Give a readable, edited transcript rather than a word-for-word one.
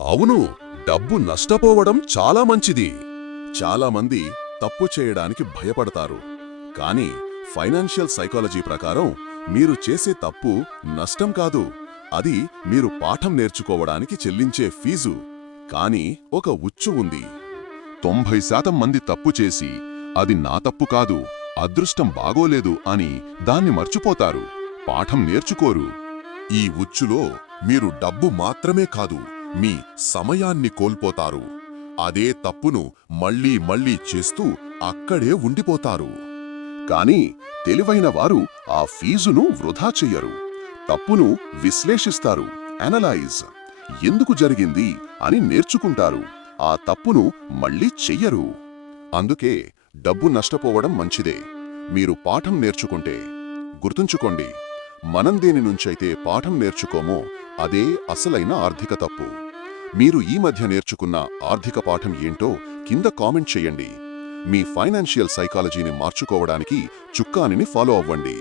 అవును, డబ్బు నష్టపోవడం చాలా మంచిది. చాలామంది తప్పు చేయడానికి భయపడతారు. కానీ ఫైనాన్షియల్ సైకాలజీ ప్రకారం మీరు చేసే తప్పు నష్టం కాదు, అది మీరు పాఠం నేర్చుకోవడానికి చెల్లించే ఫీజు. కానీ ఒక ఉచ్చు ఉంది. 90% మంది తప్పు చేసి అది నా తప్పు కాదు, అదృష్టం బాగోలేదు అని దాన్ని మర్చిపోతారు, పాఠం నేర్చుకోరు. ఈ ఉచ్చులో మీరు డబ్బు మాత్రమే కాదు, మీ సమయాన్ని కోల్పోతారు. అదే తప్పును మళ్ళీ మళ్ళీ చేస్తూ అక్కడే ఉండిపోతారు. కాని తెలివైన వారు ఆ ఫీజును వృధా చెయ్యరు. తప్పును విశ్లేషిస్తారు, అనలైజ్, ఎందుకు జరిగింది అని నేర్చుకుంటారు. ఆ తప్పును మళ్ళీ చెయ్యరు. అందుకే డబ్బు నష్టపోవడం మంచిదే, మీరు పాఠం నేర్చుకుంటే. గుర్తుంచుకోండి, మనం దేని నుంచైతే పాఠం నేర్చుకోమో అదే అసలైన ఆర్థిక తప్పు. మీరు ఈ మధ్య నేర్చుకున్న ఆర్థిక పాఠం ఏంటో కింద కామెంట్ చెయ్యండి. మీ ఫైనాన్షియల్ సైకాలజీని మార్చుకోవడానికి చుక్కానిని ఫాలో అవ్వండి.